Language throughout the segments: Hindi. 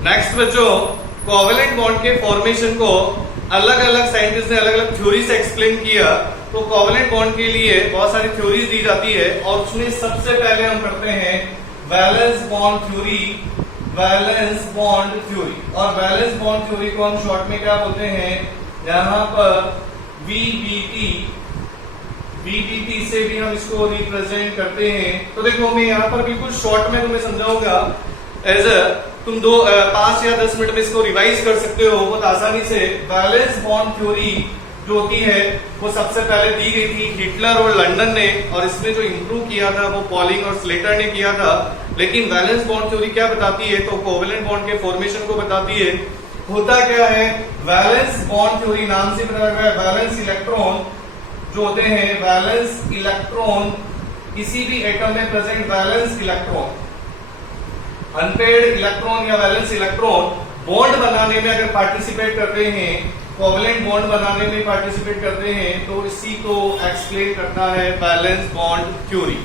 नेक्स्ट बच्चों, कोवेलेंट बॉन्ड के फॉर्मेशन को अलग अलग साइंटिस्ट ने अलग अलग थ्योरी से एक्सप्लेन किया। तो कोवेलेंट बॉन्ड के लिए बहुत सारी थ्योरीज दी जाती है और उसमें सबसे पहले हम करते हैं valence bond theory. Valence bond theory, और वैलेंस बॉन्ड थ्योरी को हम शॉर्ट में क्या बोलते हैं, यहां पर VBT से भी हम इसको रिप्रेजेंट करते हैं। तो देखो मैं यहाँ पर बिल्कुल शॉर्ट में तुम्हें समझाऊंगा, एज तुम 5 या 10 मिनट में इसको रिवाइज कर सकते हो बहुत आसानी से। वैलेंस बॉन्ड थ्योरी जो होती है वो सबसे पहले दी गई थी हिटलर और लंदन ने, और इसमें जो इंप्रूव किया था वो पॉलिंग और स्लेटर ने किया था। लेकिन वैलेंस बॉन्ड थ्योरी क्या बताती है, तो कोवेलेंट बॉन्ड के फॉर्मेशन को बताती है। होता क्या है, वैलेंस बॉन्ड थ्योरी नाम से पता लगा है, वैलेंस इलेक्ट्रॉन जो होते हैं, वैलेंस इलेक्ट्रॉन किसी भी एटम में present valence electron, unpaired electron या वैलेंस इलेक्ट्रॉन बॉन्ड बनाने में अगर पार्टिसिपेट करते हैं, कोवेलेंट बॉन्ड बनाने में पार्टिसिपेट करते हैं, तो इसी को एक्सप्लेन करता है वैलेंस बॉन्ड थ्योरी।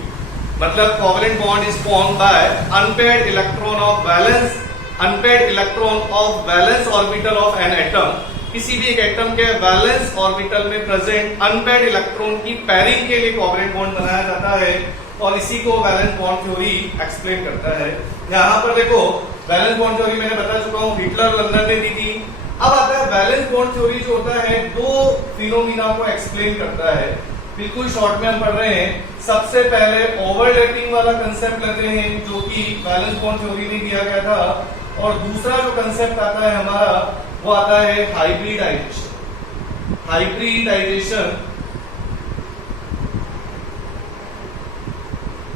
मतलब covalent bond is formed by unpaired electron of valence, unpaired electron of valence orbital of an atom. किसी भी एक एटम के वैलेंस ऑर्बिटल में प्रेजेंट अनपेयर्ड इलेक्ट्रॉन की पेयरिंग के लिए कोवेलेंट बॉन्ड बनाया जाता है, और इसी को वैलेंस बॉन्ड थ्योरी एक्सप्लेन करता है। यहाँ पर देखो वैलेंस बॉन्ड थ्योरी मैंने बता चुका हूँ, हिटलर लंदन ने दी थी। अब आता है वैलेंस बॉन्ड थ्योरी जो होता है दो फिनोमिना को एक्सप्लेन करता है। बिल्कुल शॉर्ट में हम पढ़ रहे हैं। सबसे पहले ओवरलैपिंग वाला कंसेप्ट लेते हैं जो कि वैलेंस बॉन्ड थ्योरी में दिया गया था, और दूसरा जो कंसेप्ट आता है हमारा वो आता है हाइब्रिडाइजेशन। हाइब्रिडाइजेशन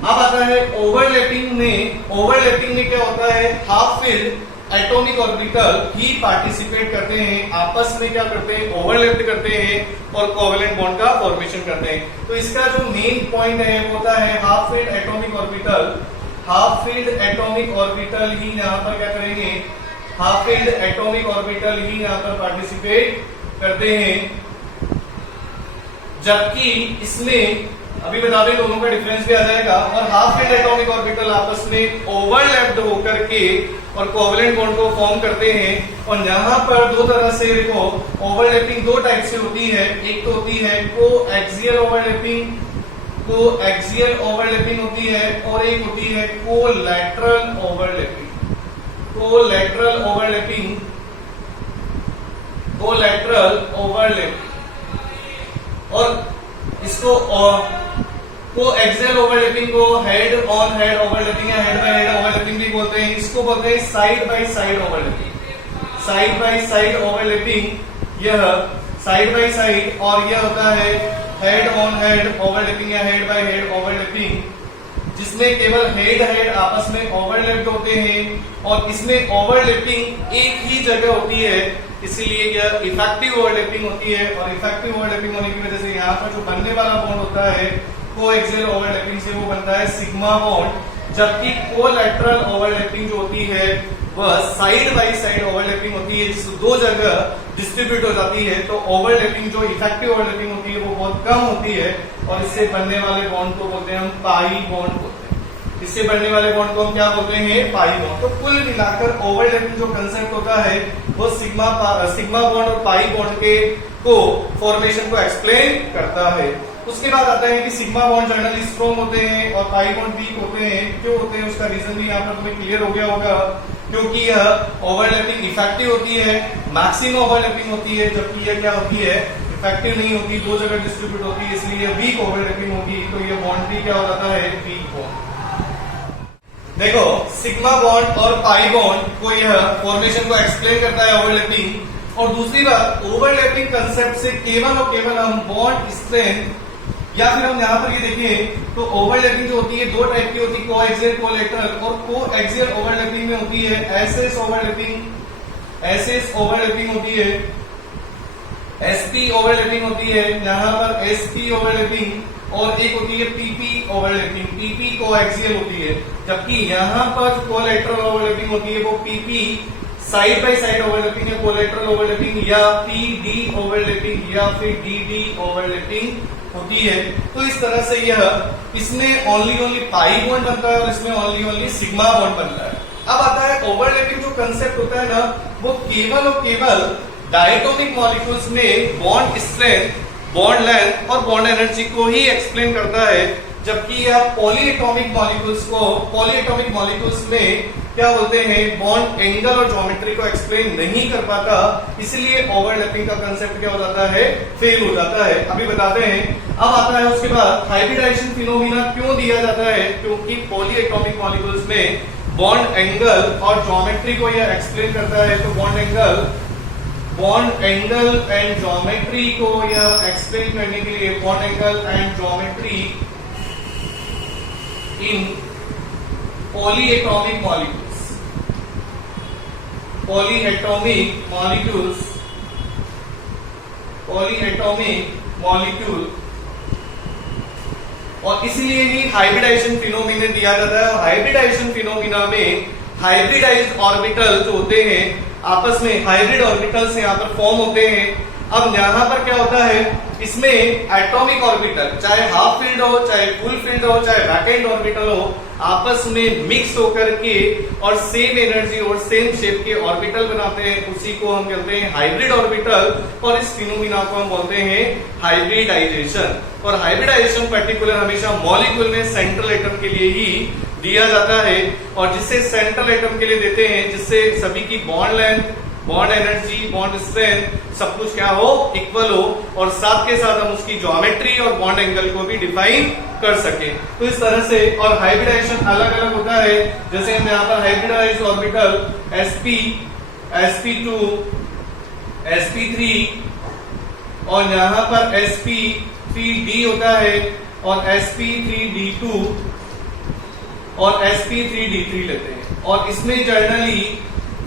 अब आता है ओवरलैपिंग में क्या होता है, हाफ फिल्ड एटॉमिक ऑर्बिटल ही पार्टिसिपेट करते हैं, आपस में क्या करते हैं, ओवरलैप करते हैं और कोवेलेंट बॉन्ड का फॉर्मेशन करते हैं। तो इसका जो मेन पॉइंट है वो होता है half filled atomic orbital. Half filled atomic orbital ही यहाँ पर क्या करेंगे, हाफ फील्ड एटॉमिक ऑर्बिटल ही यहाँ पर पार्टिसिपेट करते हैं, जबकि इसमें अभी बता दें दोनों का डिफरेंस भी आ जाएगा। और हाफ फील्ड एटॉमिक ऑर्बिटल आपस में ओवरलैप्ड होकर के और कोवेलेंट बॉन्ड को फॉर्म करते हैं। और यहाँ पर दो तरह से देखो ओवरलैपिंग दो टाइप से होती है। एक तो होती है कोएक्सियल ओवरलैपिंग, कोएक्सियल ओवरलैपिंग होती है, और एक होती है collateral overlapping. Collateral overlapping, collateral overlapping, और इसको कोएक्सियल ओवरलैपिंग को हेड ऑन हेड ओवरलैपिंग या हेड बाय हेड ओवरलैपिंग भी बोलते हैं। इसको बोलते हैं side by side overlapping. Side by side overlapping, यह साइड बाय साइड, और यह होता है हेड ऑन हेड ओवरलैपिंग या हेड बाय हेड ओवरलैपिंग, जिसमें केवल हेड हेड आपस में ओवरलैप्ड होते हैं, और इसमें ओवरलैपिंग एक ही जगह होती है, इसीलिए यह इफेक्टिव ओवरलैपिंग होती है। और इफेक्टिव ओवरलैपिंग होने की वजह से यहाँ पर जो बनने वाला बॉन्ड होता है कोएक्सियल ओवरलैपिंग से वो बनता है सिग्मा बॉन्ड, जबकि कोलैटरल ओवरलैपिंग जो होती है वह साइड बाय साइड ओवरलैपिंग होती है, जिस दो जगह डिस्ट्रीब्यूट हो जाती है। तो ओवरलैपिंग जो इफेक्टिव ओवरलैपिंग होती है वो बहुत कम होती है, और इससे बनने वाले बॉन्ड को बोलते हैं हम पाई बॉन्ड बोलते हैं। इससे बनने वाले बॉन्ड को हम क्या बोलते हैं, पाई बॉन्ड। तो कुल मिलाकर ओवरलैपिंग जो कंसेप्ट होता है वो सिग्मा बॉन्ड और पाई बॉन्ड के को फॉर्मेशन को एक्सप्लेन करता है। उसके बाद आता है कि सिग्मा बॉन्ड जनरली स्ट्रॉन्ग होते हैं और पाई बॉन्ड वीक होते हैं। क्यों होते हैं उसका रीजन भी यहाँ पर तुम्हें क्लियर हो गया होगा, क्योंकि यह ओवरलैपिंग इफेक्टिव होती है, मैक्सिमम ओवरलैपिंग होती है, जबकि यह क्या होती है, इफेक्टिव नहीं होती, दो जगह डिस्ट्रीब्यूट होती है, इसलिए वीक ओवरलैपिंग होगी। तो यह बॉन्ड भी क्या हो जाता है, वीक बॉन्ड। देखो सिग्मा बॉन्ड और पाई बॉन्ड को यह फॉर्मेशन को एक्सप्लेन करता है ओवरलैपिंग। और दूसरी बात, ओवरलैपिंग कंसेप्ट से केवल और केवल हम बॉन्ड स्ट्रेंथ, या फिर हम यहाँ पर ये देखें तो ओवरलैपिंग जो होती है दो टाइप की होती है, कोएक्सियल कोलैटरल। और कोएक्सियल ओवरलैपिंग में होती है एसएस ओवरलैपिंग, एसएस ओवरलैपिंग होती है, एसपी ओवरलैपिंग होती है, यहाँ पर एसपी ओवरलैपिंग, और एक होती है पीपी ओवरलैपिंग, पीपी कोएक्सियल होती है। जबकि यहाँ पर कोलैटरल ओवरलैपिंग होती है वो PP side by side overlapping है, कोलैटरल ओवरलैपिंग या पीडी ओवरलैपिंग या फिर डीडी ओवरलैपिंग होती है। तो इस तरह से यह इसमें ओनली पाई बॉन्ड बनता है और इसमें ओनली सिग्मा बॉन्ड बनता है। अब आता है ओवरलैपिंग जो कंसेप्ट होता है ना, वो केवल और केवल डायटोमिक मॉलिक्यूल्स में बॉन्ड स्ट्रेंथ, बॉन्ड लेंथ और बॉन्ड एनर्जी को ही एक्सप्लेन करता है, जबकि यह पॉलीएटॉमिक मॉलिक्यूल्स में क्या बोलते हैं, बॉन्ड एंगल और ज्योमेट्री को एक्सप्लेन नहीं कर पाता, इसलिए ओवरलैपिंग का कंसेप्ट क्या हो जाता है, फेल हो जाता है। अभी बताते हैं। अब आता है उसके बाद हाइब्रिडाइजेशन फिनोमिना क्यों दिया जाता है, क्योंकि पॉलीएटॉमिक मॉलिक्यूल्स में बॉन्ड एंगल और ज्योमेट्री को यह एक्सप्लेन करता है। तो बॉन्ड एंगल एंड ज्योमेट्री को यह एक्सप्लेन करने के लिए bond angle and geometry in polyatomic molecule और इसलिए ही हाइब्रिडाइजेशन फिनोमिना दिया जाता है। हाइब्रिडाइजेशन फिनोमिना में हाइब्रिडाइज्ड ऑर्बिटल जो होते हैं, आपस में हाइब्रिड ऑर्बिटल्स यहाँ पर फॉर्म होते हैं। अब यहाँ पर क्या होता है, इसमें एटॉमिक ऑर्बिटल चाहे हाफ फील्ड हो, चाहे फुल फील्ड हो, चाहे वैकेंट ऑर्बिटल हो, आपस में मिक्स होकर के और सेम एनर्जी और सेम शेप के ऑर्बिटल बनाते हैं, उसी को हम कहते हैं हाइब्रिड ऑर्बिटल। और इस फिनोमिना को हम बोलते हैं हाइब्रिडाइजेशन। और हाइब्रिडाइजेशन पर्टिकुलर हमेशा मॉलिक्यूल में सेंट्रल एटम के लिए ही दिया जाता है, और जिससे सेंट्रल एटम के लिए देते हैं, जिससे सभी की bond length, bond energy, bond strength सब कुछ क्या हो, इक्वल हो, और साथ के साथ हम उसकी ज्योमेट्री और बॉन्ड एंगल को भी डिफाइन कर सके। तो इस तरह से, और हाइब्रिडाइजेशन अलग अलग होता है, जैसे हम यहाँ पर hybridised orbital sp, sp2, sp3 और यहाँ पर sp3d होता है, और sp3d2 और sp3d3 लेते हैं। और इसमें जनरली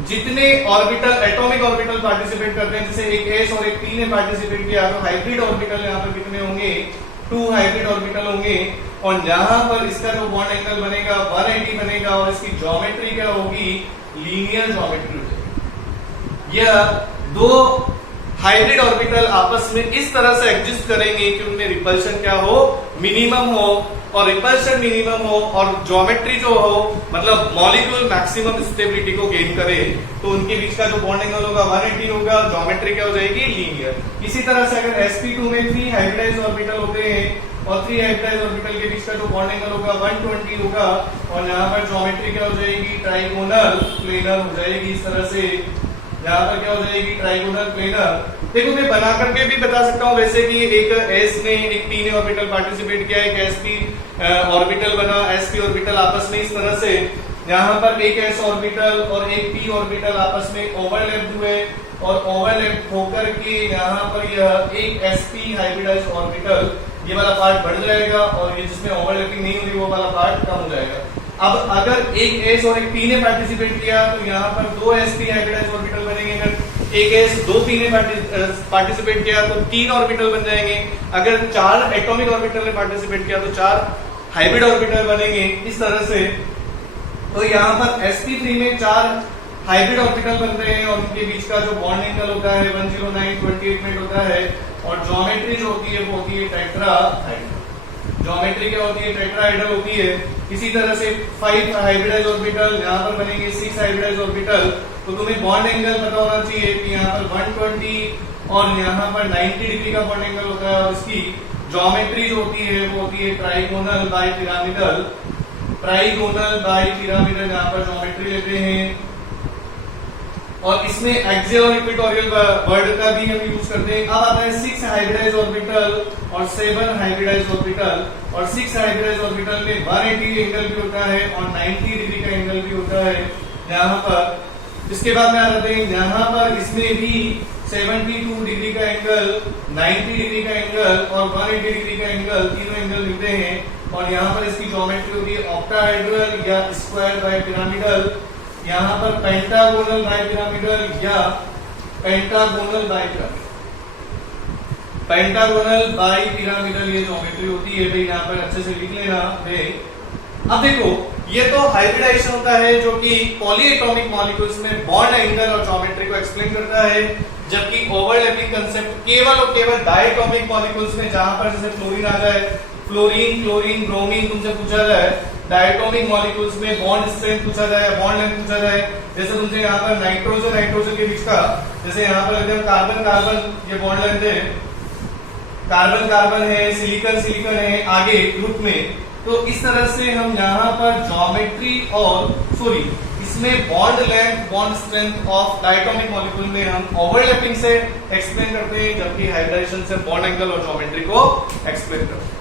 जितने ऑर्बिटल, एटॉमिक ऑर्बिटल पार्टिसिपेट करते हैं, जैसे एक s और एक p ने पार्टिसिपेट किया, तो हाइब्रिड ऑर्बिटल यहाँ पर कितने होंगे, 2 हाइब्रिड ऑर्बिटल होंगे। और यहाँ पर इसका जो बॉन्ड एंगल बनेगा 180 बनेगा, और इसकी ज्योमेट्री क्या होगी, लीनियर ज्योमेट्री हो जाएगी। यह दो हाइब्रिड ऑर्बिटल आपस में इस तरह से एग्जिस्ट करेंगे कि उनमें रिपल्शन क्या हो, मिनिमम हो, और रिपल्शन मिनिमम हो, और ज्योमेट्री जो हो, मतलब मॉलिक्यूल मैक्सिमम स्टेबिलिटी को गेन करे, तो उनके बीच का जो बॉन्ड एंगल होगा 180 होगा, ज्योमेट्री क्या हो जाएगी, लीनियर। इसी तरह से अगर sp2 में 3 हाइब्रिडाइज्ड ऑर्बिटल होते हैं, और 3 हाइब्रिडाइज्ड ऑर्बिटल के बीच का जो बॉन्ड एंगल होगा 120 होगा, और यहाँ पर ज्योमेट्री क्या हो जाएगी, ट्राइगोनल प्लेनर हो जाएगी। इस तरह से यहाँ पर क्या हो जाएगी, ट्राइगोनल प्लेनर। देखो मैं बना करके भी बता सकता हूँ वैसे कि एक s ने, एक p ने ऑर्बिटल पार्टिसिपेट किया, एक sp ऑर्बिटल बना, sp ऑर्बिटल आपस में इस तरह से, यहाँ पर एक s ऑर्बिटल और एक p ऑर्बिटल आपस में ओवरलैप हुए, और ओवरलैप होकर के यहाँ पर यह एक sp हाइब्रिडाइज्ड ऑर्बिटल, ये वाला पार्ट बढ़ जाएगा, और ये जिसमें ओवरलैपिंग नहीं होगी वो वाला पार्ट कम हो जाएगा। अब अगर एक s और एक p ने पार्टिसिपेट किया, तो यहाँ पर 2 sp हाइब्रिडाइज्ड ऑर्बिटल बनेंगे। अगर एक s 2 p ने पार्टिसिपेट किया तो 3 ऑर्बिटल बन जाएंगे। अगर 4 एटॉमिक ऑर्बिटल ने पार्टिसिपेट किया तो 4 हाइब्रिड ऑर्बिटल बनेंगे। इस तरह से तो यहाँ पर sp3 में 4 हाइब्रिड ऑर्बिटल बन रहे हैं, और उनके बीच का जो बॉन्ड एंगल होता है 109.28 होता है, और ज्योमेट्री जो होती है वो होती है टेट्राहाइड्रल। ज्योमेट्री क्या होती है, टेट्राहाइड्रल होती है। इसी तरह से 5 हाइब्रिडाइज्ड ऑर्बिटल, यहाँ पर बनेंगे 6 हाइब्रिडाइज्ड ऑर्बिटल। तो तुम्हें बॉन्ड एंगल पता होना चाहिए कि यहाँ पर 120 और यहाँ पर 90 डिग्री का बॉन्ड एंगल होता है, और इसकी ज्योमेट्री जो होती है वो होती है trigonal bipyramidal. Trigonal bipyramidal यहाँ पर ज्योमेट्री लेते हैं, और इसमें एक्सियल और इक्वेटोरियल वर्ड का भी हम यूज करते हैं। अब आता है 6 हाइब्रिडाइज्ड ऑर्बिटल और 7 हाइब्रिडाइज्ड ऑर्बिटल, और 6 हाइब्रिडाइज्ड ऑर्बिटल में 180 एंगल भी होता है और 90 डिग्री का एंगल भी होता है यहाँ पर। इसके बाद में आ जाते हैं यहाँ पर, इसमें भी 72 डिग्री का एंगल, 90 डिग्री का एंगल और 180 डिग्री का एंगल, तीनों एंगल मिलते हैं। और यहाँ पर इसकी ज्योमेट्री होती है ऑक्टाहेड्रल या स्क्वायर बाय पिरामिडल, यहाँ पर पेंटागोनल बाय पिरामिडल या pentagonal bipyramidal. Pentagonal bipyramidal ये ज्योमेट्री होती है भाई, यहाँ पर अच्छे से लिख लेना भाई। अब देखो ये तो हाइब्रिडाइजेशन होता है जो कि पॉलीएटॉमिक मॉलिक्यूल्स में बॉन्ड एंगल और ज्योमेट्री को एक्सप्लेन करता है, जबकि ओवरलैपिंग कंसेप्ट केवल और केवल डायटॉमिक मॉलिक्यूल्स में, जहां पर जैसे फ्लोरीन आ जाए, फ्लोरीन, क्लोरीन, ब्रोमीन तुमसे पूछा जाए, डायटोमिक मॉलिक्यूल्स में बॉन्ड स्ट्रेंथ पूछा जाए, बॉन्ड लेंथ पूछा जाए, जैसे तुमसे यहाँ पर नाइट्रोजन नाइट्रोजन के बीच का, जैसे यहाँ पर लेते हैं कार्बन कार्बन, ये बॉन्ड लेंथ है, कार्बन कार्बन है, सिलिकॉन सिलिकॉन है आगे ग्रुप में, तो इस तरह से हम यहाँ पर ज्योमेट्री और सॉरी इसमें bond length bond strength of diatomic molecule में हम ओवरलैपिंग से एक्सप्लेन करते हैं, जबकि हाइब्रिडाइजेशन से बॉन्ड एंगल और ज्योमेट्री को एक्सप्लेन करते हैं।